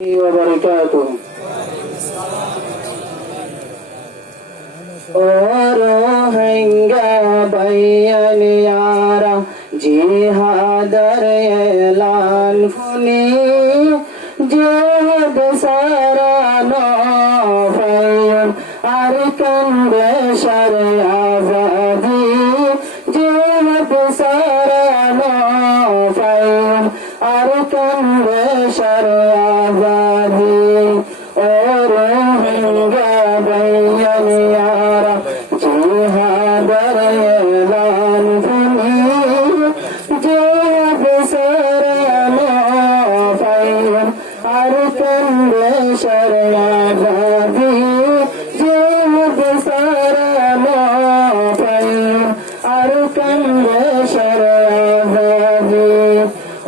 وبركاته روहिंग्या बयनियारा जिहादर ऐलान फुनी जिहाद सारा नौफयन अरकन बेशर आजादी जिहाद सारा नौफयन अरकन बेशर आजादी रोहिंग्या बयनियारा जिहादर ऐलान फुनी जिहाद सारा नौफयन अरकन बेशर आजादी जिहाद सारा नौफयन अरकन बेशर आजादी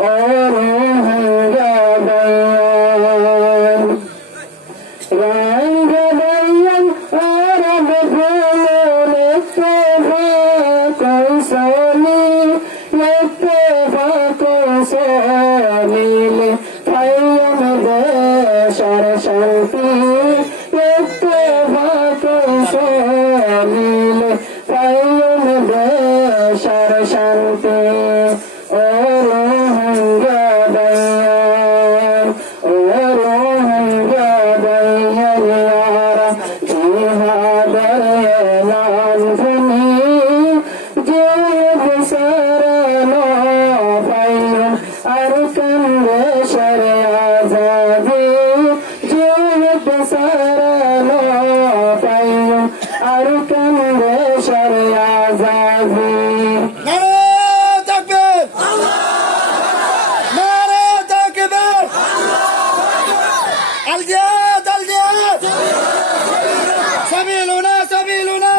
रोहिंग्या बयन रंग बयन अरब फूल इत्तेफाक सोनी इत्तेफाक सोनील फयम देशर शांति इत्तेफाक सोनील फयम देशर शांति रोहिंग्या बयन रोहिंग्या बयनियारा जिहादर ऐलान फुनी जिहाद सारा नौफयन अरकन बेशर आजादी जिहाद सारा नौफयन अरकन बेशर आजादी الجهاد الجهاد سبيلنا سبيلنا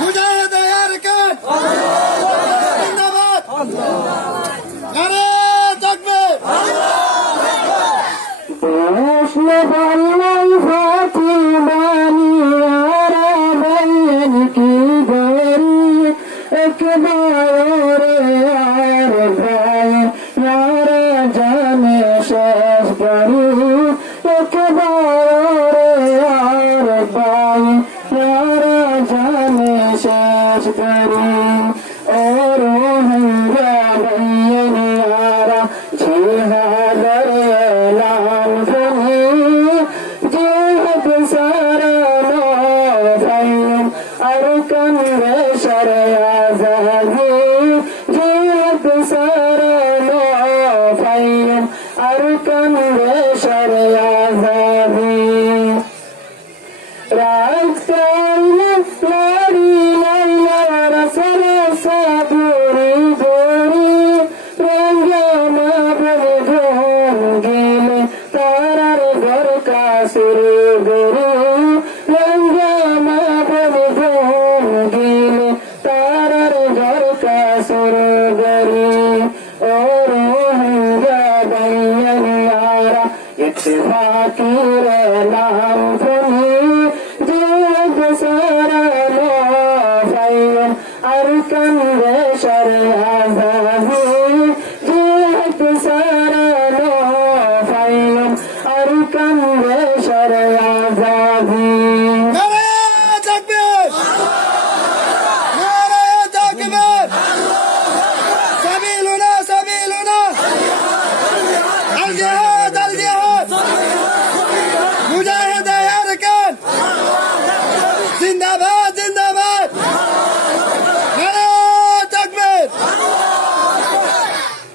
مجاهد يا ركان زندباد نعرة تكبير بوشن بالله فاتباني عربين की गोरी एक बार यार भाई यारा जाने शेष करी एक बार यार भाई यारा जाने शेष करी रोहिंग्या बयनियारा जिहादर ऐलान फुनी जिहाद सारा नौफयन अरकन बेशर आजादी जिहाद सारा नौफयन अरकन बेशर आजादी लाड़ी लैला रसल साबुरी गोरी रंग्या माबन धोन गिले तारार घर का सुरू गुरु रंग्या माबन धोन गिले तारार घर का सुरू गुरु रोहिंग्या बयनियारा इत्तेफाकी ऐलान फुनी जिहाद सारा नौफयन अरकन बेशर आजादी जिहाद सारा नौफयन अरकन बेशर आजादी نعرة تكبير نعرة تكبير سبيلنا سبيلنا الجهاد الجهاد مجاهد يا ركان زندباد زندباد نعرة تكبير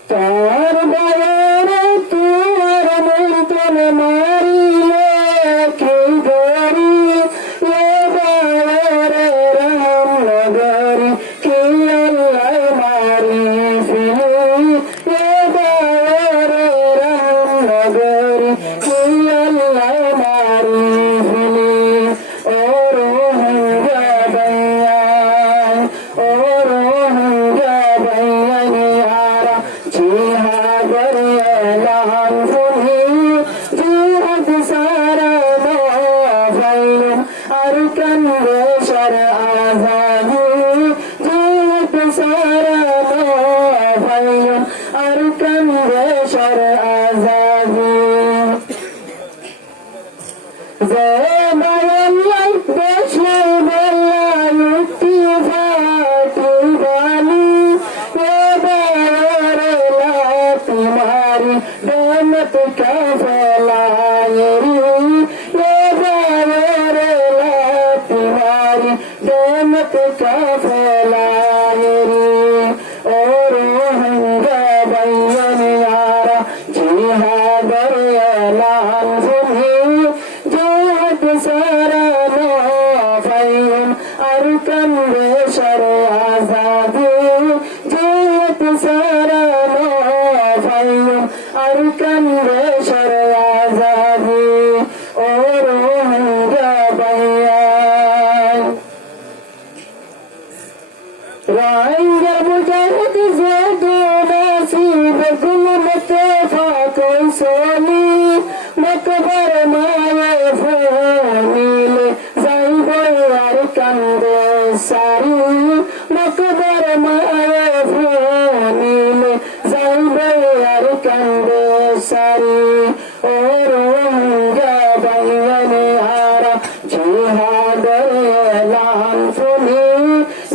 तार बयान तुअर मुल्तन मारिले की गोरी ये बावर रहम नगरी की अल्लाह मारी फिली ये बावर रहम नगरी की अल्लाह मारी फिली रोहिंग्या बयन रोहिंग्या बयनियारा जिहादर ऐलान फुनी जिहाद सारा नौफयन अरकन बेशर आजादी जिहाद सारा नौफयन अरकन बेशर आजादी যে বায়াল্লাই দেশে বেলায় উঠি ফাটি বালি এ বায়ারে লাতি মারি ডেমত কাফেলায় রে এ বায়ারে লাতি মারি ডেমত কাফেলায় রে ও রোহিঙ্গা ভাইয়ারা জিহাদের এলান শুনি জিহাদ সারা ফাইম আরকান বেশর আজাদি জিহাদ সারা ফাইম আরকান বেশর আজাদি ও রোহিঙ্গা ভাইয়া রোহিঙ্গা মুজাহিদ জেদু নাসিব গুলমতে ফাকই সোনি মকবর মায়ে ফোনিলে যাইব আর কান্দে সারি মকবর মায়ে ফোনিলে যাইব আর কান্দে সারি ও রোহিঙ্গা ভাইয়ানে হারা জিহাদের এলান শুনি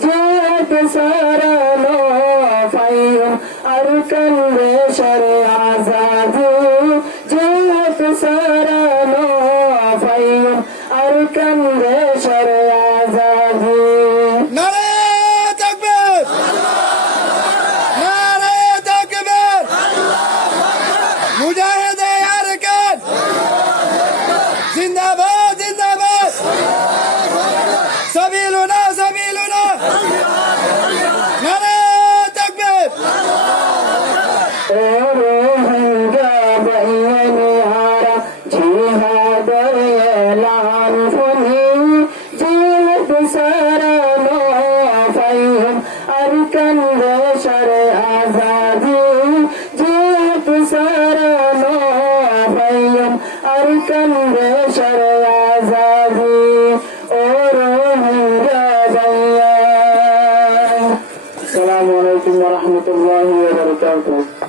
জিহাদ সারা ফাইম আরকান বেশর আজাদি জিহাদ সারা ফাইম আরকান বেশর আজাদি নারে তাকবীর নারে তাকবীর মুজাহিদে আরকান জিন্দাবাদ জিন্দাবাদ সাবিলুনা সাবিলুনা নারে তাকবীর ও রোহিঙ্গা ভাইয়ানে হারা জিহাদের এলান শুনি জিহাদ সারা ফাইম আরকান বেশর আজাদি জিহাদ সারা ফাইম আরকান বেশর আজাদি ও রোহিঙ্গা ভাইয়া আসসালামু আলাইকুম ওয়া রাহমাতুল্লাহি ওয়া বারাকাতুহু